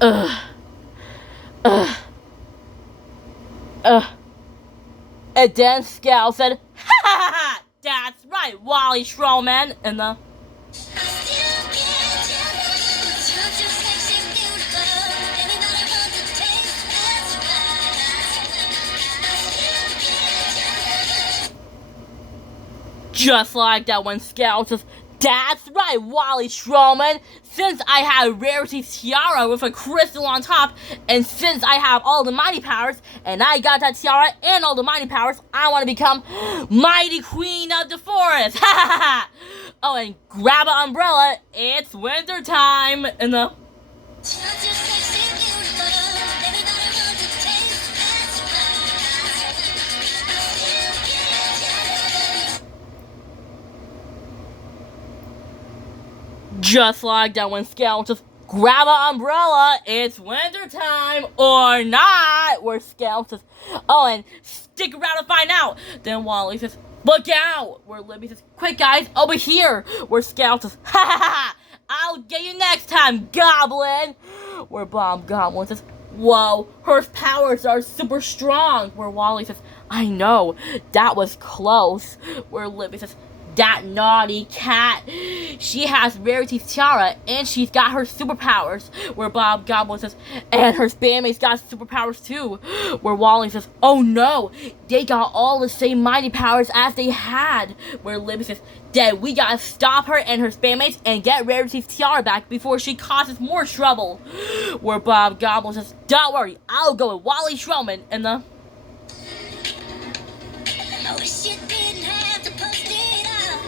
Ugh. Ugh. Ugh. And then Scout said, "Ha ha ha! That's right, Wally Strowman!" And the just like that when Scout says, "That's right, Wally Strowman! Since I have Rarity's tiara with a crystal on top, and since I have all the mighty powers, and I got that tiara and all the mighty powers, I want to become Mighty Queen of the Forest! Ha ha ha! Oh, and grab an umbrella, it's winter time!" And the just like that when Scout just grab an umbrella, it's winter time or not, where Scout says, "Oh, and stick around to find out." Then Wally says, "Look out," where Libby says, "Quick guys, over here," where Scout says, "Ha ha ha, I'll get you next time, Goblin," where Bob Goblin says, "Whoa, her powers are super strong," where Wally says, "I know, that was close," where Libby says, "That naughty cat. She has Rarity's tiara, and she's got her superpowers," where Bob Goblin says, "And her bandmate's got superpowers too," where Wally says, "Oh no, they got all the same mighty powers as they had," where Libby says, "Then we gotta stop her and her bandmates and get Rarity's tiara back before she causes more trouble," where Bob Goblin says, "Don't worry, I'll go with Wally Strowman," and the I wish you didn't have to post it up.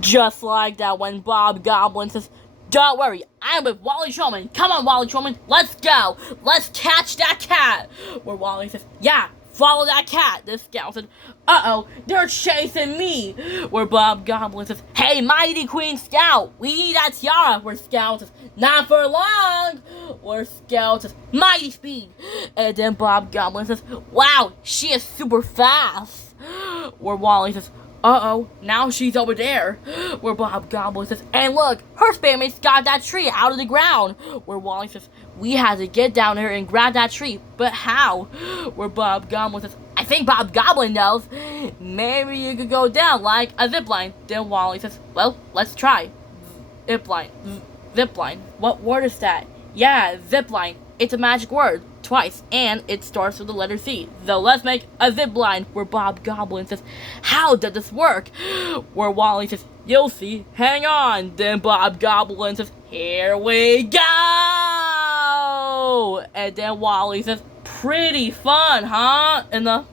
Just like that when Bob Goblin says, "Don't worry, I'm with Wally Strowman. Come on, Wally Strowman, let's go. Let's catch that cat." Where Wally says, "Yeah, follow that cat." This Scout said, "Uh-oh, they're chasing me." Where Bob Goblin says, "Hey, Mighty Queen Scout, we need that tiara." Where Scout says, "Not for long." Where Scout says, "Mighty speed." And then Bob Goblin says, "Wow, she is super fast." Where Wally says, "Uh-oh, now she's over there." Where Bob Goblin says, "And look, her bandmates got that tree out of the ground." Where Wally says, "We had to get down here and grab that tree, but how?" Where Bob Goblin says, "I think Bob Goblin knows. Maybe you could go down like a zipline." Then Wally says, "Well, let's try." Zipline. Zipline. What word is that? Yeah, zipline. It's a magic word. Twice, and it starts with the letter Z. So let's make a zipline. Where Bob Goblin says, "How does this work?" Where Wally says, "You'll see. Hang on." Then Bob Goblin says, "Here we go!" And then Wally says, "Pretty fun, huh?" And the